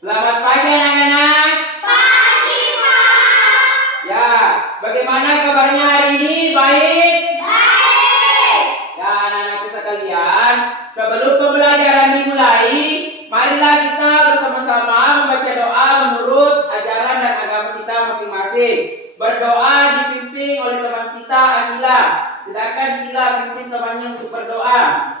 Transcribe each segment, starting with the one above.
Selamat pagi anak-anak. Pagi, Pak. Ya, bagaimana kabarnya hari ini? Baik? Baik. Ya, anak-anakku sekalian, sebelum pembelajaran dimulai, marilah kita bersama-sama membaca doa menurut ajaran dan agama kita masing-masing. Berdoa dipimpin oleh teman kita Akila. Silakan Akila pimpin temannya untuk berdoa.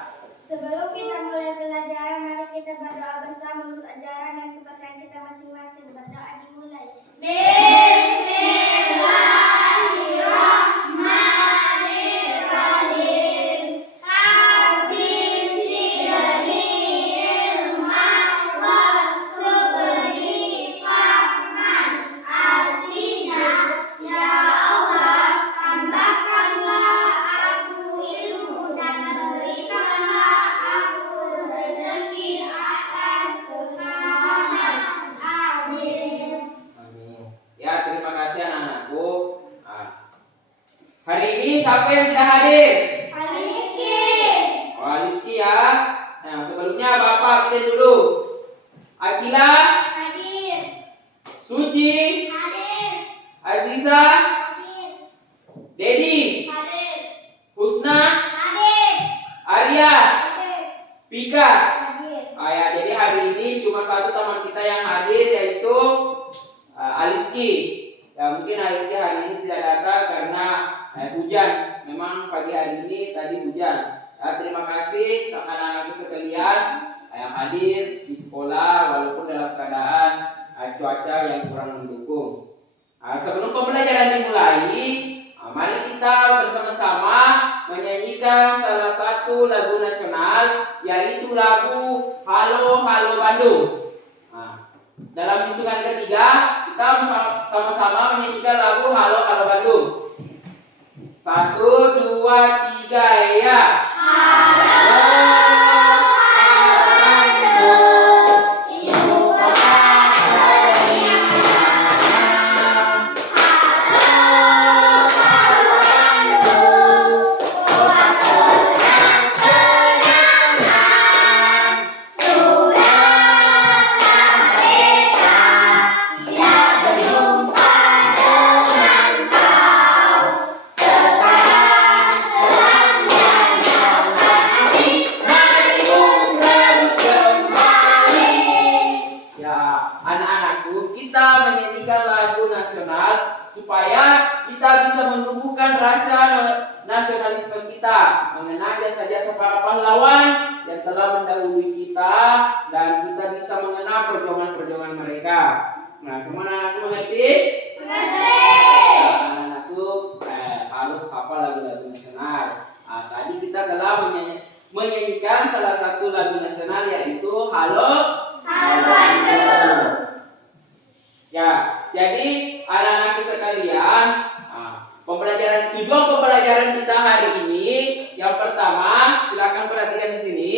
Sebelum kita mulai pelajaran, mari kita berdoa bersama menurut ajaran dan kepercayaan kita masing-masing. Berdoa dimulai. Bismillahirrahmanirrahim. Rabbi zidni ilman warzuqni fahman. Artinya, ya Allah, tambahkanlah aku ilmu dan berikanlah aku rezeki atas pemahaman. Amin. Amin. Ya, terima kasih anak-anakku. Hari ini siapa yang tidak hadir? Aliski. Oh, Aliski ya. Nah, sebelumnya Bapak absen dulu. Akila, Hadir. Suci, Hadir. Aziza, Hadir. Dedi, Hadir. Husna, Hadir. Arya, Hadir. Pika. Hadir. Ya, jadi hari ini cuma satu teman kita yang hadir, yaitu Aliski. Ya, mungkin Aliski hari ini tidak datang karena hujan. Memang pagi hari ini tadi hujan. Ya, terima kasih anak-anakku sekalian yang hadir di sekolah walaupun dalam keadaan cuaca yang kurang mendukung. Sebelum pembelajaran dimulai, mari kita bersama-sama menyanyikan salah satu lagu nasional, yaitu lagu Halo Halo Bandung. Dalam hitungan ketiga, kita sama-sama menyanyikan lagu Halo Halo Bandung. 1, 2, 3, ya. Kita menyanyikan lagu nasional supaya kita bisa menumbuhkan rasa nasionalisme kita, mengenang jasa-jasa para pahlawan yang telah mendahului kita, dan kita bisa mengenal perjuangan-perjuangan mereka. Nah, semua anak-anakku mengerti? Mengerti. Anak-anakku harus hafal lagu-lagu nasional. Tadi kita telah menyanyikan salah satu lagu nasional, yaitu Halo Halo Bandung. Ya, jadi anak-anak sekalian, tujuan pembelajaran kita hari ini, yang pertama, silakan perhatikan di sini.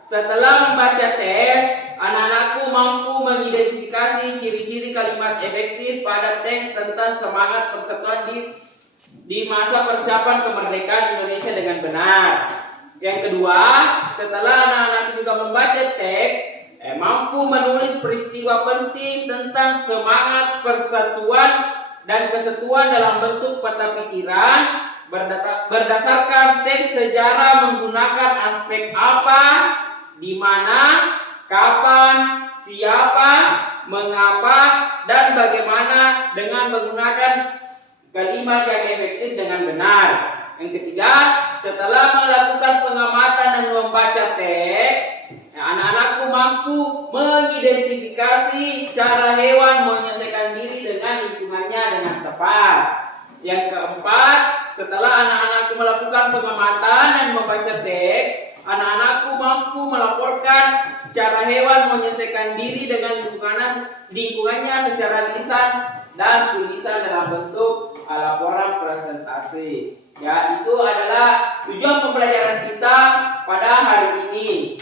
Setelah membaca tes, anak-anakku mampu mengidentifikasi ciri-ciri kalimat efektif pada teks tentang semangat persatuan di masa persiapan kemerdekaan Indonesia dengan benar. Yang kedua, setelah anak-anak juga membaca teks, mampu menulis peristiwa penting tentang semangat persatuan dan kesatuan dalam bentuk peta pikiran berdasarkan teks sejarah menggunakan aspek apa, di mana, kapan, siapa, mengapa, dan bagaimana dengan menggunakan kalimat yang efektif dengan benar. Yang ketiga, setelah melakukan pengamatan dan membaca teks, anak-anakku mampu mengidentifikasi cara hewan menyelesaikan diri dengan lingkungannya dengan tepat. Yang keempat, setelah anak-anakku melakukan pengamatan dan membaca teks, anak-anakku mampu melaporkan cara hewan menyelesaikan diri dengan lingkungannya secara lisan dan tulisan dalam bentuk laporan presentasi. Ya, itu adalah tujuan pembelajaran kita pada hari ini.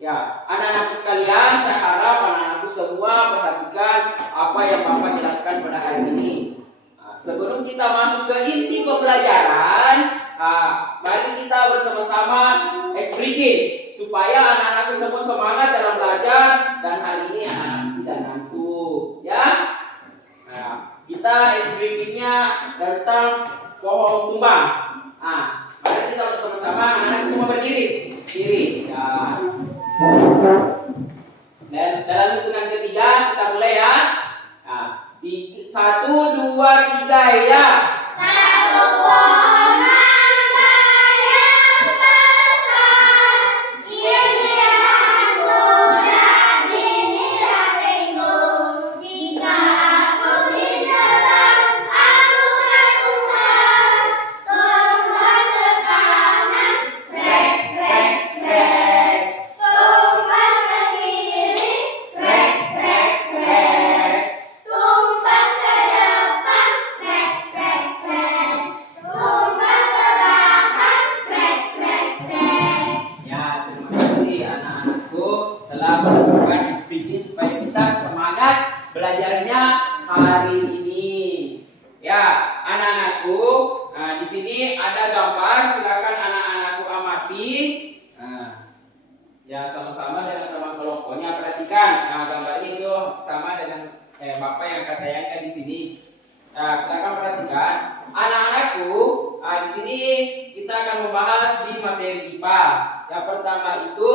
Ya, anak-anakku sekalian, saya harap anak-anakku semua perhatikan apa yang Bapak jelaskan pada hari ini. Sebelum kita masuk ke inti pembelajaran, mari kita bersama-sama speaking supaya anak-anakku semua semangat dalam belajar dan hari ini anak-anak tidak ngantuk, ya. Nah, kita SBB-nya tentang pohon tumbang. Nah, mari kita bersama-sama anak-anak semua berdiri. Diri. Ya. Dan dalam hitungan ketiga kita mulai ya. Nah, 1, 2, 3 ya. Satu pohon mangga yang besar, ini aku dan ini hatiku. Jika aku di jalan, aku lakukan tumbang ke kanan, krek krek krek. Tumbang ke kiri, krek krek krek. Tumbang ke depan, krek krek krek. Tumbang ke belakang, krek krek krek. Ya, terima kasih anak-anakku telah melakukan SPG supaya kita semangat belajarnya hari ini. Ya, anak-anakku, nah, di sini ada gambar, silakan anak-anakku amati. Nah, ya sama-sama dengan teman kelompoknya perhatikan. Nah, gambarnya itu sama dengan Bapak yang tayangkan di sini. Nah, silakan perhatikan. Anak-anakku, di sini kita akan membahas di materi IPA. Yang pertama itu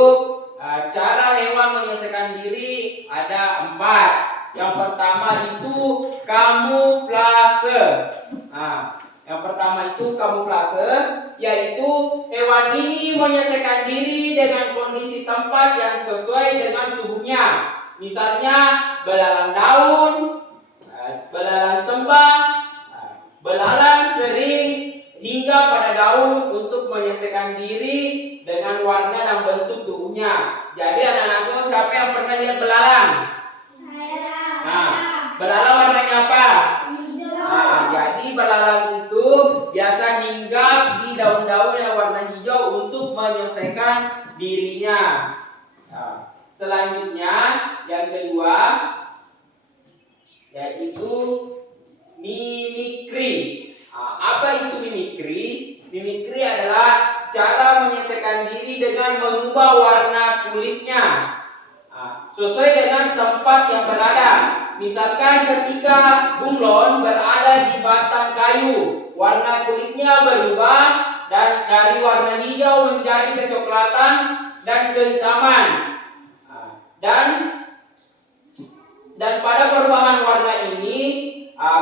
cara hewan menyelesaikan diri ada 4. Yang pertama itu kamuflase. Nah, yang pertama itu kamuflase, yaitu hewan ini menyelesaikan diri dengan kondisi tempat yang sesuai dengan tubuhnya. Misalnya belalang daun, belalang sembah, belalang sering hingga pada daun untuk menyelesaikan diri dengan warna dan bentuk tubuhnya. Jadi anak-anakku, siapa yang pernah lihat belalang? Saya. Nah, belalang warnanya apa? Hijau. Nah, jadi belalang itu biasa hinggap di daun-daun yang warna hijau untuk menyelesaikan dirinya. Nah, selanjutnya yang kedua yaitu mimikri. Apa itu mimikri? Mimikri adalah cara menyelesaikan diri dengan mengubah warna kulitnya sesuai dengan tempat yang berada. Misalkan ketika bunglon berada di batang kayu, warna kulitnya berubah dan dari warna hijau menjadi kecoklatan dan kehitaman. Dan pada perubahan warna ini,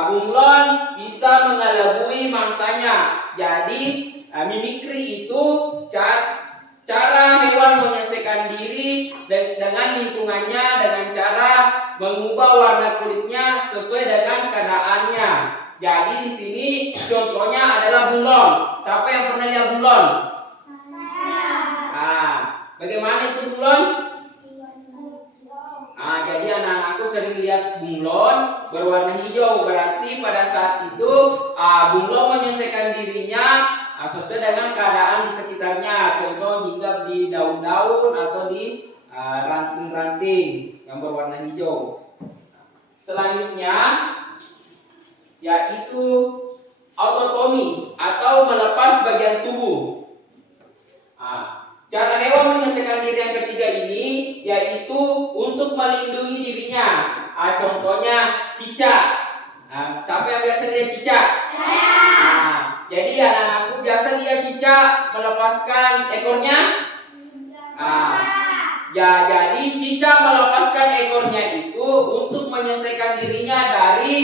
bunglon bisa mengelabui mangsanya. Jadi mimikri itu cara hewan menyelesaikan diri dengan lingkungannya dengan cara mengubah warna kulitnya sesuai dengan keadaannya. Jadi di sini contohnya adalah bunglon. Siapa yang pernah lihat bunglon? Bagaimana itu bunglon? Jadi anak-anakku sering lihat bunglon berwarna hijau, berarti pada saat itu bunglon menyelesaikan dirinya sesuai dengan keadaan di sekitarnya. Contoh hinggap di daun-daun atau di ranting-ranting yang berwarna hijau. Selanjutnya yaitu autotomi atau melepas bagian tubuh. Cara hewan menyelesaikan diri yang ketiga ini yaitu untuk melindungi dirinya. Contohnya cicak. Siapa yang biasa lihat cicak? Jadi anak-anakku biasa lihat cicak melepaskan ekornya. Jadi cicak melepaskan ekornya itu untuk menyelesaikan dirinya dari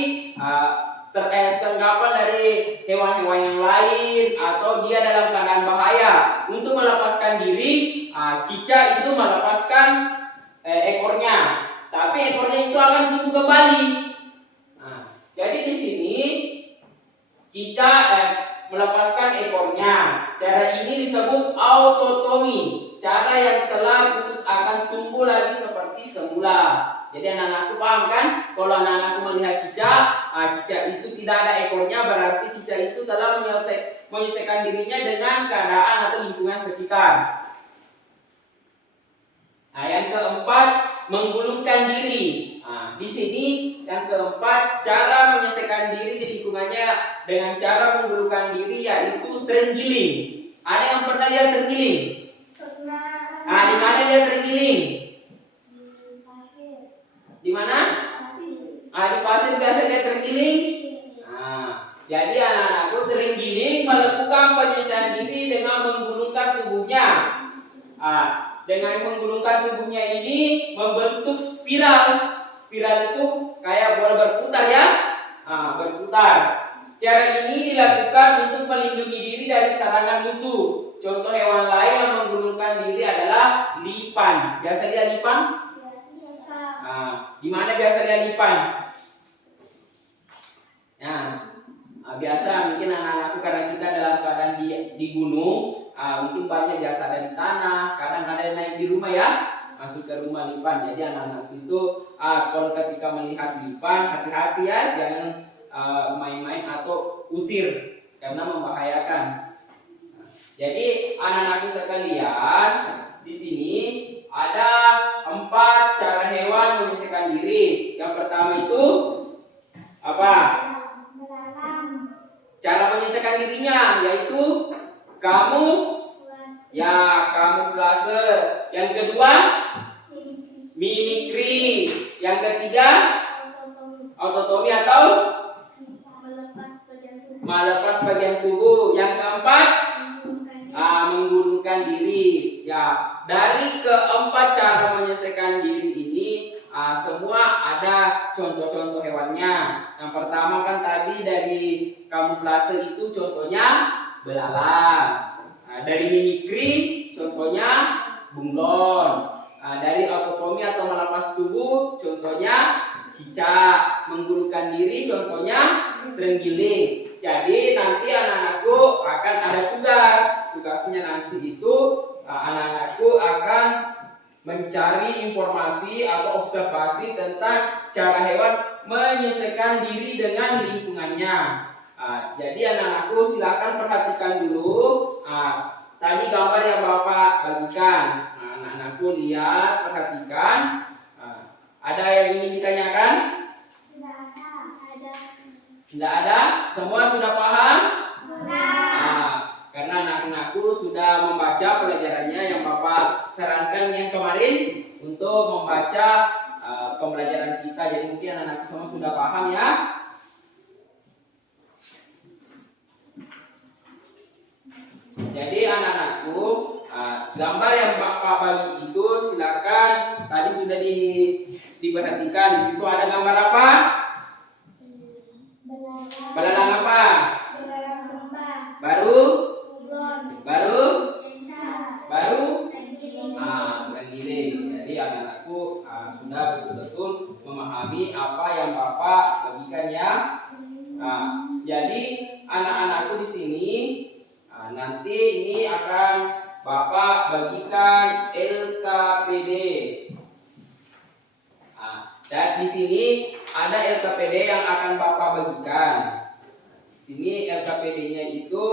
terenggapan dari hewan-hewan yang lain atau dia dalam keadaan bahaya. Untuk melepaskan diri, cicak itu melepaskan ekornya, tapi ekornya itu akan tumbuh kembali. Jadi di sini cicak melepaskan ekornya. Cara ini disebut autotomi. Cara yang telah putus akan tumbuh lagi seperti semula. Jadi anak-anakku paham kan? Kalau anak-anakku melihat cicak, cicak itu tidak ada ekornya, berarti cicak itu telah menyelesaikan dirinya dengan keadaan atau lingkungan sekitar. Yang keempat, menggulungkan diri. Di sini yang keempat, cara menyelesaikan diri di lingkungannya dengan cara menggulungkan diri yaitu terenggiling. Ada yang pernah lihat terenggiling? Di mana dia terenggiling? Di pasir biasanya terenggiling. Jadi anak-anakku terenggiling melakukan penyelesaian diri dengan menggulungkan tubuhnya. Dengan menggulungkan tubuhnya ini membentuk spiral. Spiral itu kayak bola berputar ya. Berputar. Cara ini dilakukan untuk melindungi diri dari serangan musuh. Contoh hewan lain yang menggulungkan diri adalah lipan. Biasa lihat lipan? Di mana biasa lihat lipan? Biasa mungkin anak-anakku karena kita dalam keadaan di gunung, mungkin banyak biasa ada di tanah, kadang ada yang naik di rumah ya, masuk ke rumah lipan. Jadi anak-anak itu kalau ketika melihat lipan, hati-hati ya, jangan main-main atau usir karena membahayakan. Jadi anak-anakku sekalian, di sini ada 4 cara hewan menyelesaikan diri. Yang pertama itu apa? Cara menyelesaikan dirinya yaitu kamuflase. Yang kedua mimikri. Yang ketiga autotomi atau melepas bagian tubuh. Yang keempat menggulungkan diri. Ya, dari keempat cara menyelesaikan diri ini semua ada contoh-contoh hewannya. Yang pertama kan tadi dari kamuflase itu contohnya belalang. Dari mimikri contohnya bunglon. Dari autotomi atau melepas tubuh contohnya cicak. Menggulungkan diri contohnya terenggiling. Jadi nanti anak-anakku akan ada tugas. Tugasnya nanti itu anak-anakku akan mencari informasi atau observasi tentang cara hewan menyesuaikan diri dengan lingkungannya. Jadi anak-anakku silakan perhatikan dulu tadi gambar yang Bapak bagikan. Anak-anakku lihat, perhatikan. Ada yang ingin ditanyakan? Tidak ada? Semua sudah paham? Karena anak-anakku sudah membaca pelajarannya yang Bapak sarankan yang kemarin untuk membaca pembelajaran kita. Jadi mungkin anak-anak semua sudah paham ya. Jadi anak-anakku gambar yang Bapak bagi itu silakan tadi sudah diperhatikan. Di situ ada gambar apa? Belalang apa? Baru terenggiling. Jadi anak-anakku sudah betul-betul memahami apa yang Bapak bagikan ya. Jadi anak-anakku di sini nanti ini akan Bapak bagikan LKPD. Dan di sini ada LKPD yang akan Bapak bagikan. Di sini LKPD-nya itu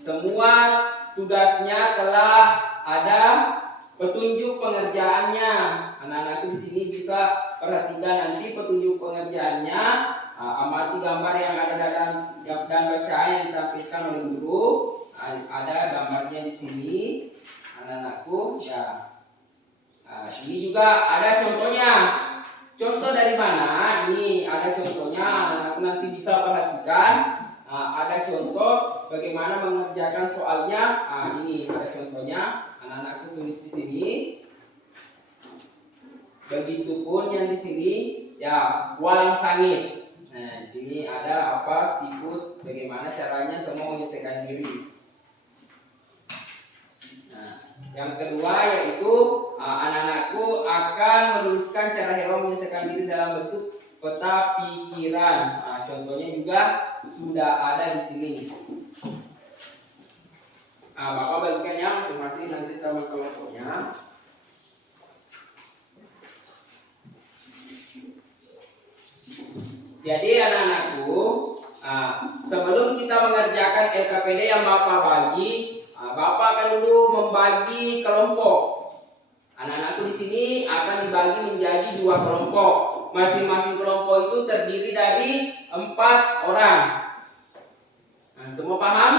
semua tugasnya telah ada petunjuk pengerjaannya. Anak-anakku di sini bisa perhatikan nanti petunjuk pengerjaannya. Amati gambar yang ada dan bacaan yang ditampilkan oleh guru. Ada gambarnya di sini, anak-anakku ya. Ini juga ada contohnya. Contoh dari mana? Ini ada contohnya. Anak-anakku nanti bisa perhatikan. Ada contoh bagaimana mengerjakan soalnya. Ini ada contohnya. Anak-anakku tulis di sini. Begitupun yang di sini ya walang sangit. Nah, di sini ada apa siput, bagaimana caranya semua menyelesaikan diri. Nah, yang kedua yaitu anak-anakku akan menuliskan cara hewan menyelesaikan diri dalam bentuk peta pikiran. Contohnya juga sudah ada di sini. Bapak bagikannya masing-masing nanti sama kelompoknya. Jadi anak-anakku, sebelum kita mengerjakan LKPD yang Bapak bagi, Bapak akan dulu membagi kelompok. Anak-anakku di sini akan dibagi menjadi 2 kelompok. Masing-masing kelompok itu terdiri dari 4 orang. Semua paham?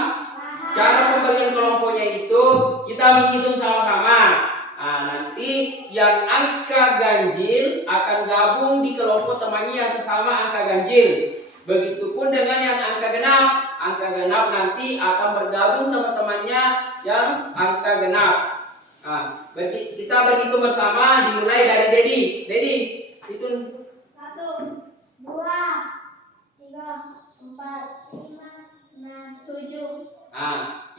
Cara pembagian kelompoknya itu kita menghitung sama-sama. Nanti yang angka ganjil akan gabung di kelompok temannya yang sesama angka ganjil. Begitupun dengan yang angka genap. Angka genap nanti akan bergabung sama temannya yang angka genap. Kita berhitung bersama, dimulai dari Dedi. Dedi, hitung 1, 2, 3, 4, 5, 6, 7.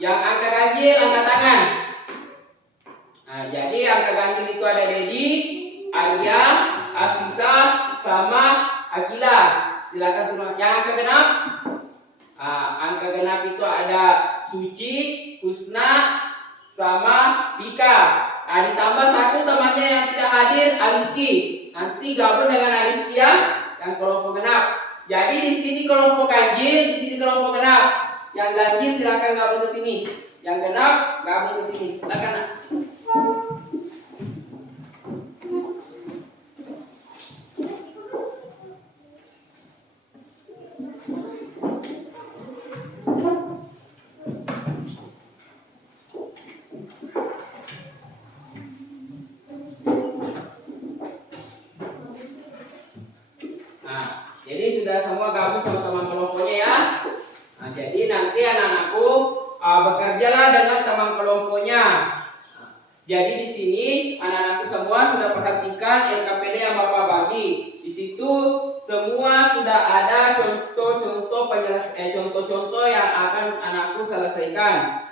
Yang angka ganjil angkat tangan. Jadi angka ganjil itu ada Dedi, Arya, Asisa, sama Akila. Silakan turun. Yang angka genap, angka genap itu ada Suci, Husna, sama Pika. Ditambah satu temannya yang tidak hadir, Aliski. Nanti gabung dengan Aliski ya, yang kelompok genap. Jadi di sini kelompok ganjil, di sini kelompok genap. Yang ganjil silakan gabung ke sini. Yang genap gabung ke sini. Silakan. Jadi sudah semua gabung sama teman kelompoknya ya. Jadi nanti anak-anakku bekerjalah dengan teman kelompoknya. Jadi di sini anak-anakku semua sudah perhatikan LKPD yang Bapak bagi. Di situ semua sudah ada contoh-contoh yang akan anakku selesaikan.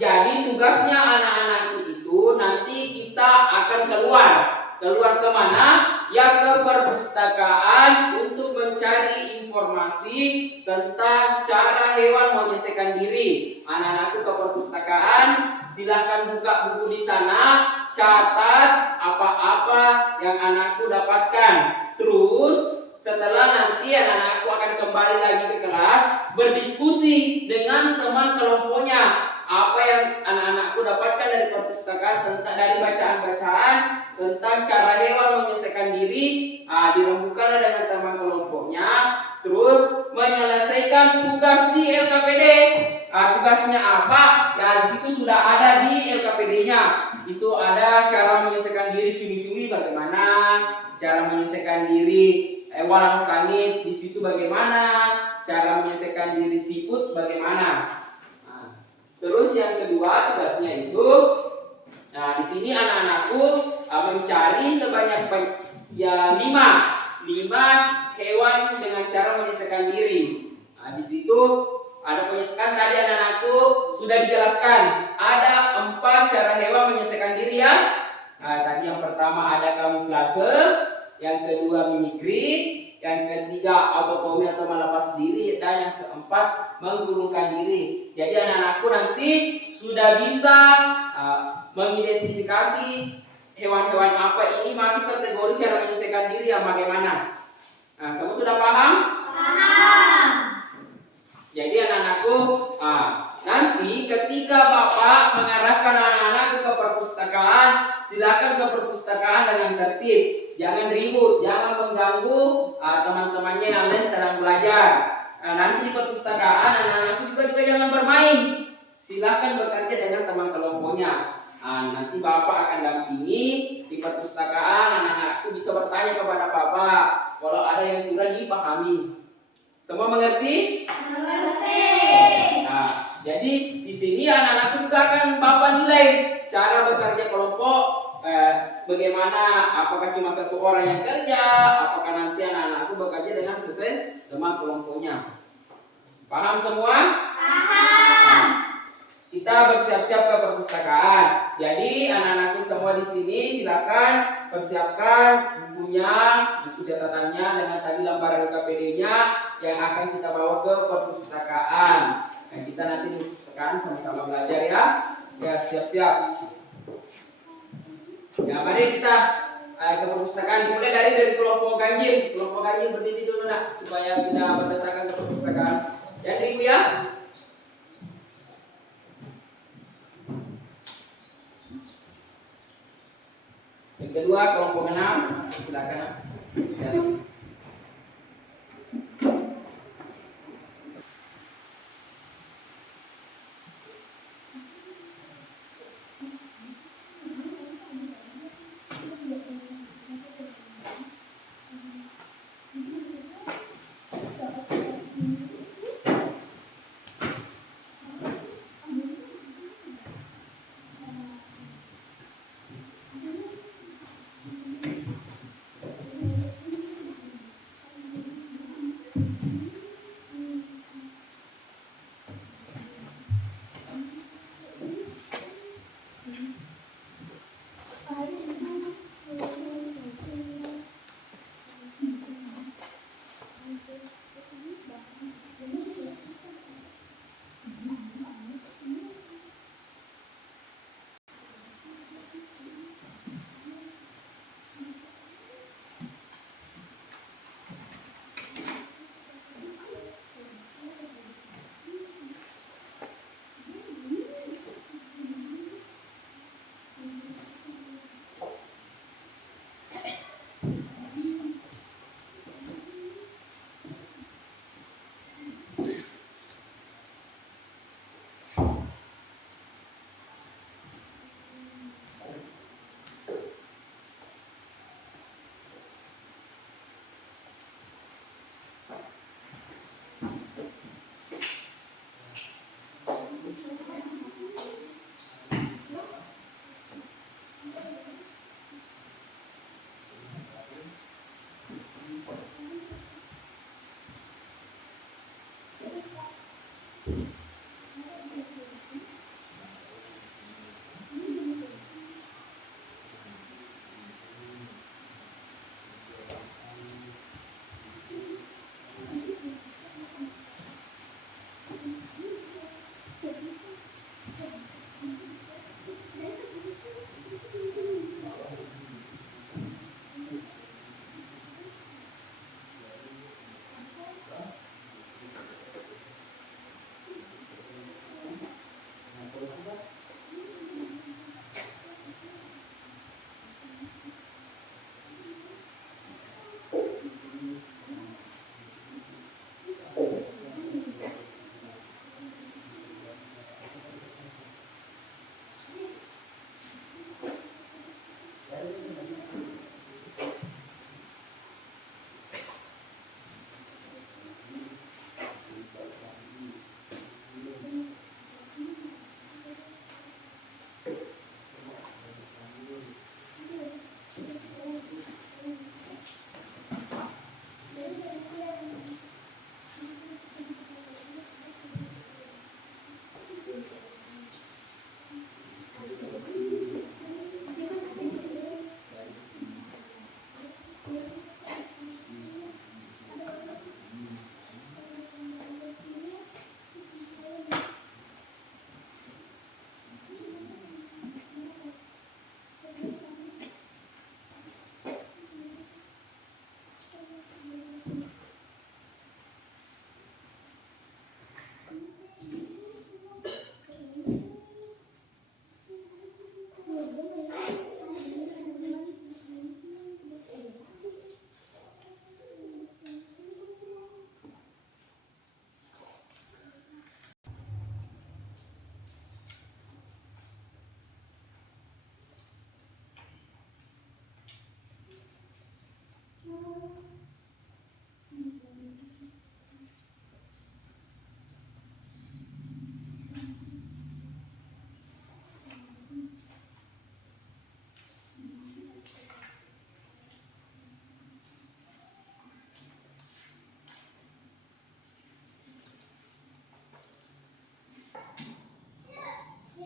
Jadi tugasnya anak-anakku itu nanti kita akan keluar kemana? Ya ke perpustakaan untuk mencari informasi tentang cara hewan menyelesaikan diri. Anak-anakku ke perpustakaan, silahkan buka buku di sana, catat apa-apa yang anakku dapatkan. Terus setelah nanti anak-anakku akan kembali lagi ke kelas, berdiskusi dengan teman kelompoknya. Apa yang anak-anakku dapatkan dari perpustakaan dari bacaan-bacaan tentang cara hewan menyelesaikan diri, dirembukanlah dengan teman kelompoknya. Terus menyelesaikan tugas di LKPD. Tugasnya apa? Ya di situ sudah ada di LKPD-nya. Itu ada cara menyelesaikan diri cumi-cumi bagaimana, cara menyelesaikan diri walang langit di situ bagaimana, cara menyelesaikan diri siput bagaimana. Terus yang kedua tugasnya itu, di sini anak-anakku mencari sebanyak 5 hewan dengan cara menyelesaikan diri. Di situ ada kan tadi anak-anakku sudah dijelaskan ada 4 cara hewan menyelesaikan diri ya. Tadi yang pertama ada kamuflase, yang kedua mimikri, yang ketiga autotomi atau melepas diri, dan yang keempat menggulungkan diri. Jadi anak-anakku nanti sudah bisa mengidentifikasi hewan-hewan apa ini masuk kategori cara menyelesaikan diri yang bagaimana. Semua sudah paham? Paham. Jadi anak-anakku, nanti ketika Bapak mengarahkan anak-anakku ke perpustakaan, silakan ke perpustakaan dengan tertib. Jangan ribut, jangan mengganggu teman-temannya yang lain sedang belajar. Nanti di perpustakaan anak-anakku juga jangan bermain. Silakan bekerja dengan teman kelompoknya. Nanti Bapak akan dampingi di perpustakaan, anak-anakku bisa bertanya kepada Bapak. Kalau ada yang kurang dipahami. Semua mengerti? Mengerti. Jadi di sini anak-anakku juga akan Bapak nilai cara bekerja kelompok. Bagaimana, apakah cuma satu orang yang kerja, apakah nanti anak-anakku bekerja dengan sesuai teman kelompoknya. Paham semua? Paham. Kita bersiap-siap ke perpustakaan. Jadi anak-anakku semua di sini silakan persiapkan bukunya, buku catatannya dengan tadi lembaran LKPD-nya yang akan kita bawa ke perpustakaan. Kita nanti di perpustakaan sama-sama belajar ya. Ya, siap-siap. Ya, mari kita ke perpustakaan. Dimulai dari kelompok ganjil. Kelompok ganjil berdiri dulu nak, supaya kita berdasarkan ke perpustakaan. Ya, terigu ya. Yang kedua kelompok 6, silakan. Ya.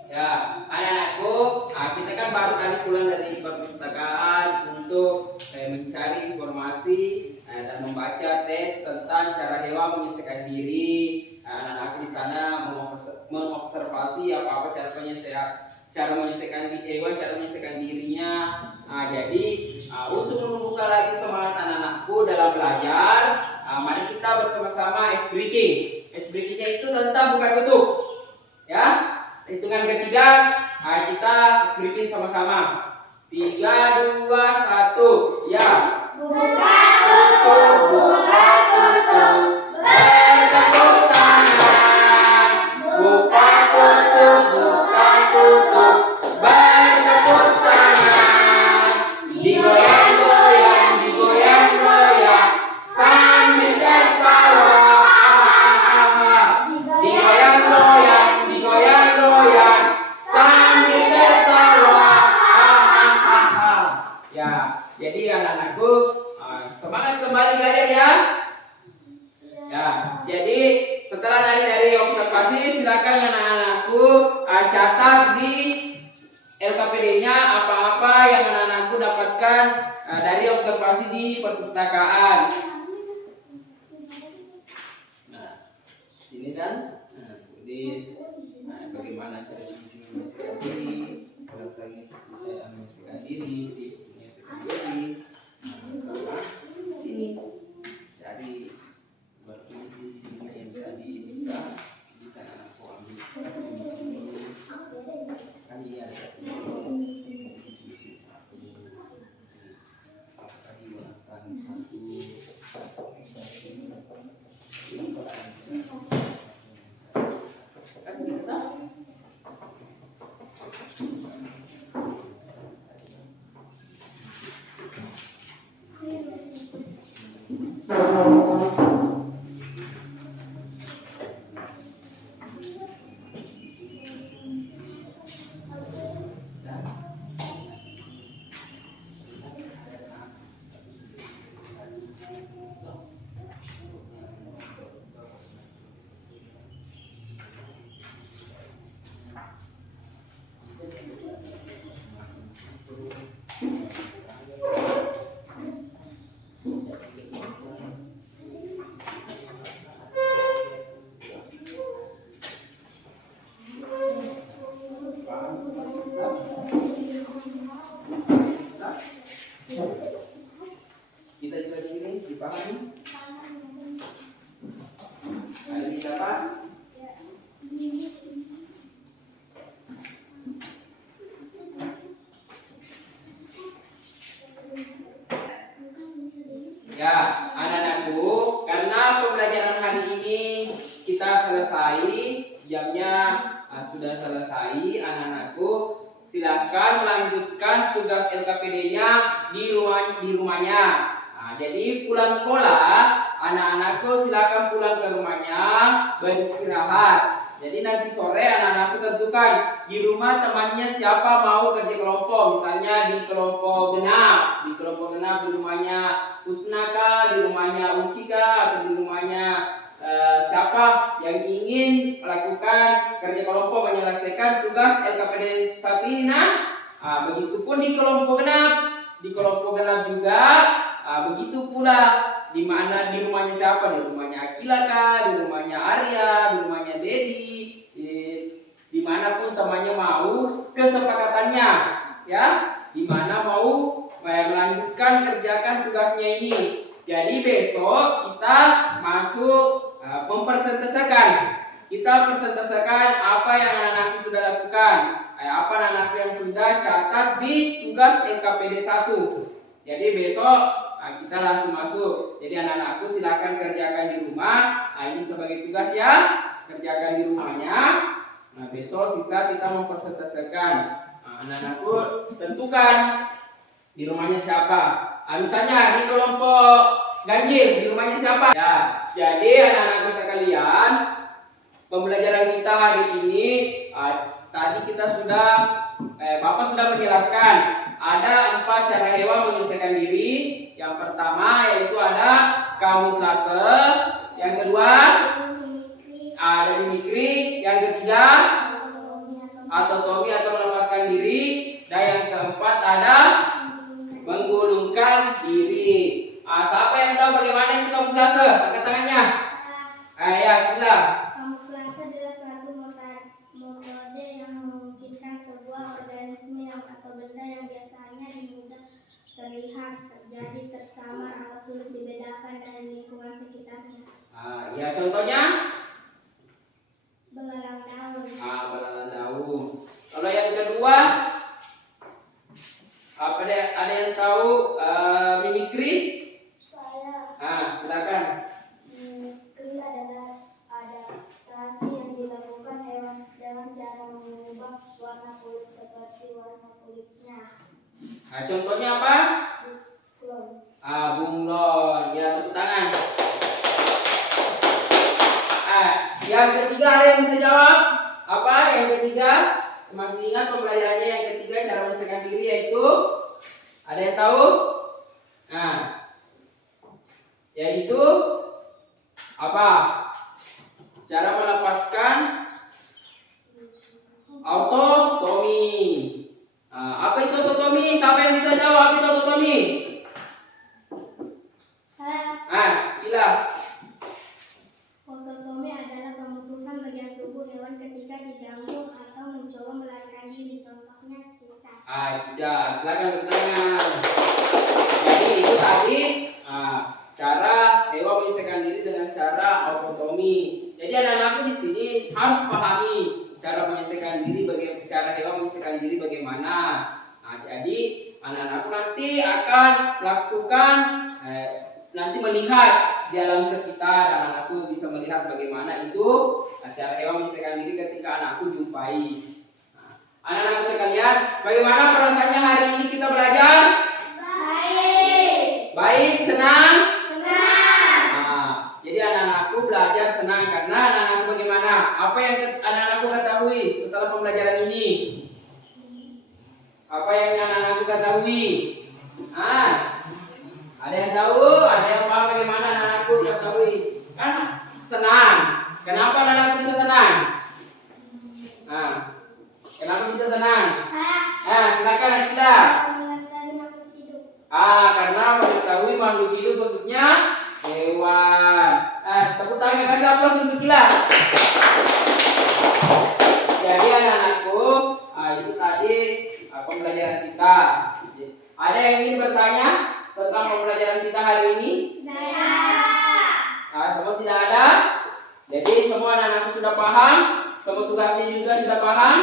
Ya, anak-anakku, kita kan baru kali pulang dari perpustakaan untuk mencari informasi dan membaca tes tentang cara hewan menyelesaikan diri. Anak-anakku di sana mengobservasi apa-apa cara menyelesaikan hewan, cara menyelesaikan dirinya. Jadi untuk membuka lagi semangat anak-anakku dalam belajar, mari kita bersama-sama ice breaking. Ice breakingnya itu tentang buka tutup, ya. Hitungan ketiga, kita speaking sama-sama. 3, 2, 1, ya. Buka Tutup, buka tutup. Bertepuk tangan. Buka tutup, buka tutup. Bertepuk tangan. Digoyang-goyang, digoyang-goyang sambil tertawa. Digoyang-goyang, digoyang-goyang sambil tertawa. Ya, jadi anak-anakku semangat kembali belajar ya. Ya, jadi setelah dari observasi, silakan anak-anakku catat di LKPD-nya apa-apa yang anak-anakku dapatkan dari observasi di perpustakaan. Nah, ini kan tulis bagaimana cara menyelesaikan diri, menyelesaikan diri, sini dari bertulis di sini yang tadi bisa aku ambil kan ini ada tadi Kita juga di sini dipahami. Ada di apa? Ya, anak-anakku, karena pembelajaran hari ini kita selesai, jamnya sudah selesai, anak-anakku, silakan melanjutkan tugas LKPD-nya di rumahnya. Nah, jadi pulang sekolah, anak-anakku silakan pulang ke rumahnya beristirahat. Jadi nanti sore anak-anakku tentukan di rumah temannya siapa mau kerja kelompok, misalnya di kelompok genap, di rumahnya Husnaka, di rumahnya Ucika, atau di rumahnya siapa yang ingin melakukan kerja kelompok menyelesaikan tugas LKPD 1 ini. Nah, begitupun di kelompok genap juga begitu pula di rumahnya siapa, di rumahnya Akila kah, di rumahnya Arya, di rumahnya Dedi, dimanapun temannya mau, kesepakatannya ya, dimana mau melanjutkan kerjakan tugasnya ini. Jadi besok kita masuk mempresentasikan. Kita presentasikan apa yang anak-anakku sudah lakukan, apa anak-anakku yang sudah catat di tugas LKPD 1. Jadi besok kita langsung masuk. Jadi anak-anakku silakan kerjakan di rumah. Ini sebagai tugas ya, kerjakan di rumahnya. Nah, besok sisa kita mempresentasikan. Anak-anakku tentukan di rumahnya siapa. Misalnya di kelompok ganjil, di rumahnya siapa? Ya, jadi anak-anakku sekalian, pembelajaran kita hari ini tadi kita sudah Bapak sudah menjelaskan ada 4 cara hewan menyelesaikan diri. Yang pertama yaitu ada kamuflase, yang kedua ada mimikri, yang ketiga autotomi atau melepaskan diri, dan yang keempat ada menggulungkan diri. Siapa yang tahu bagaimana itu kamuflase? Angkat tangannya. Ya, kita. Kamuflase adalah suatu metode yang memungkinkan sebuah organisme atau benda yang biasanya mudah terlihat, terjadi, tersamar atau sulit dibedakan dari lingkungan sekitarnya. Ya, contohnya Belalang daun. Belalang daun. Kalau yang kedua, ada yang tahu mimikri? Saya. Silakan. Mimikri adalah adaptasi yang dilakukan hewan dengan cara mengubah warna kulit seperti warna kulitnya. Contohnya apa? Bunglon. Bunglon. Ya, tepuk tangan. Yang ketiga ada yang bisa jawab? Apa? Yang ketiga, masih ingat pembelajarannya yang ketiga cara menyelesaikan diri yaitu ada yang tahu? Yaitu apa? Cara melepaskan autotomi. Apa itu autotomi? Siapa yang bisa jawab apa itu autotomi? Gila. Autotomi adalah pemutusan bagian tubuh hewan ketika diganggu atau mencoba melarikan diri. Contohnya cicak. Cicak. Silakan bertangan. Jadi itu tadi cara hewan menyelesaikan diri dengan cara autotomi. Jadi anak-anakku di sini harus pahami cara menyelesaikan diri, cara hewan menyelesaikan diri bagaimana. Jadi anak-anakku nanti akan melakukan nanti melihat di alam sekitar, anak-anakku bisa melihat bagaimana itu cara hewan menyelesaikan diri ketika anakku jumpai. Anak-anakku sekalian, bagaimana perasaannya hari ini kita belajar? Baik. Baik, senang? Senang. tahu? Ada yang paham bagaimana anak-anakku ketahui? Kan senang. Kenapa anak-anakku bisa senang? Nah, kenapa bisa senang? Nah, silakan kita. Karena mengetahui makhluk hidup khususnya hewan. Tepuk tangan yang kasih aplaus untuk kita. Jadi anak-anakku, itu tadi pembelajaran kita. Ada yang ingin bertanya tentang pembelajaran kita hari ini? Semua tidak ada? Jadi semua anak-anakku sudah paham? Semua tugasnya juga sudah paham?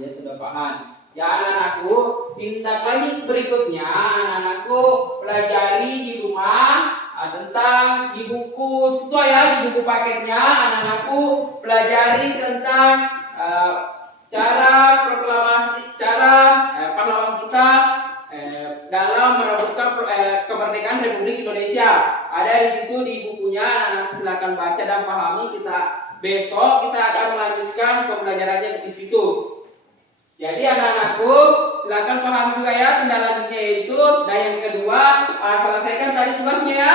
Ya sudah paham. Ya anak-anakku, tindak lanjut berikutnya anak-anakku pelajari di rumah tentang di buku sesuai ya, di buku paketnya anak-anakku pelajari tentang cara proklamasi, cara pahlawan kita dalam merebutkan kemerdekaan Republik Indonesia. Ada di situ di bukunya, anak-anak silakan baca dan pahami. Besok kita akan melanjutkan pembelajarannya di situ. Jadi anak-anakku silakan pahami juga ya tindak lanjutnya itu. Dan yang kedua, selesaikan tadi tugasnya ya.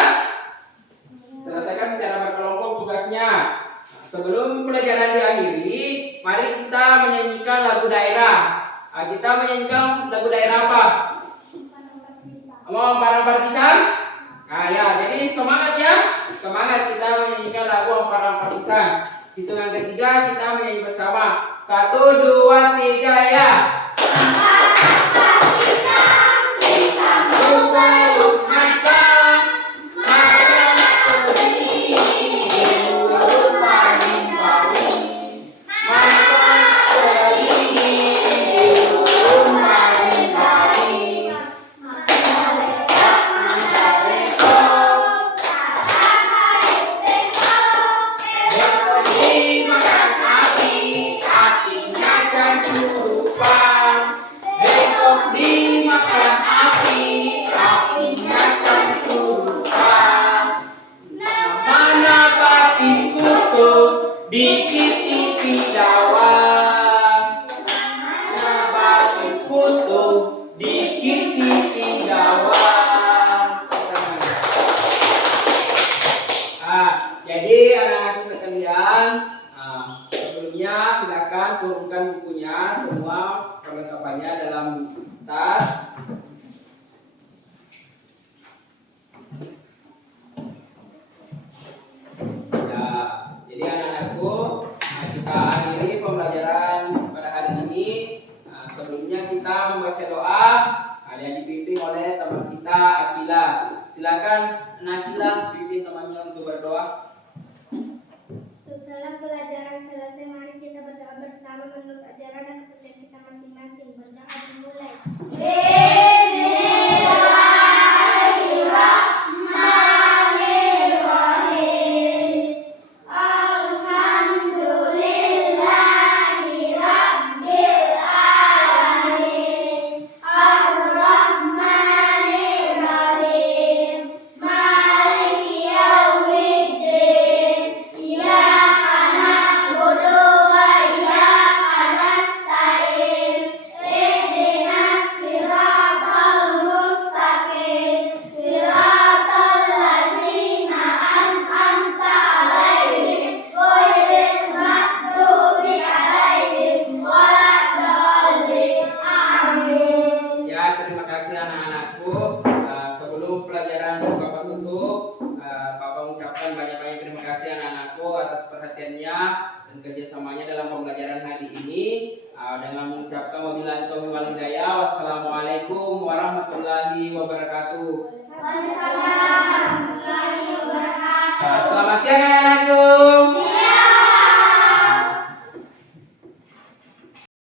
Selesaikan secara berkelompok tugasnya. Sebelum pelajaran diakhiri, mari kita menyanyikan lagu daerah. Kita menyanyikan lagu daerah apa? Mau Ampar-Ampar Pisang? Ya, jadi semangat ya. Semangat kita menyanyikan lagu Ampar-Ampar Pisang. Hitungan ketiga kita menyanyi bersama. 1, 2, 3 ya. Ampar-ampar pisang, pisang Peluk masang, makan pedih, urut pagi-pagi. Makan pedih, urut pagi-pagi. Makan besok, besok dimakan api, apinya kan kesurupan. Besok dimakan api, apinya kan kesurupan. Mana batis kutu, dikit tipi dawang. Mana batis kutu, dikit tipi dawang. Jadi anak-anakku sekalian, sebelumnya silakan turunkan bukunya semua perlengkapannya dalam tas. Ya, jadi anak-anakku, kita akhiri pembelajaran pada hari ini. Sebelumnya kita membaca doa yang dipimpin oleh teman kita Akila. Silakan Akila pimpin temannya untuk berdoa. Setelah pelajaran selesai, mari kita berdoa bersama menurut ajaran dan kepercayaan kita masing-masing. Berdoa dimulai. Terima kasih anak-anakku. Sebelum pelajaran Bapak tutup, Bapak mengucapkan banyak-banyak terima kasih anak-anakku atas perhatiannya dan kerjasamanya dalam pembelajaran hari ini. Dengan mengucapkan wabillahi taufiq wal hidayah. Wassalamualaikum warahmatullahi wabarakatuh. Wassalamualaikum warahmatullahi wabarakatuh. Selamat siang.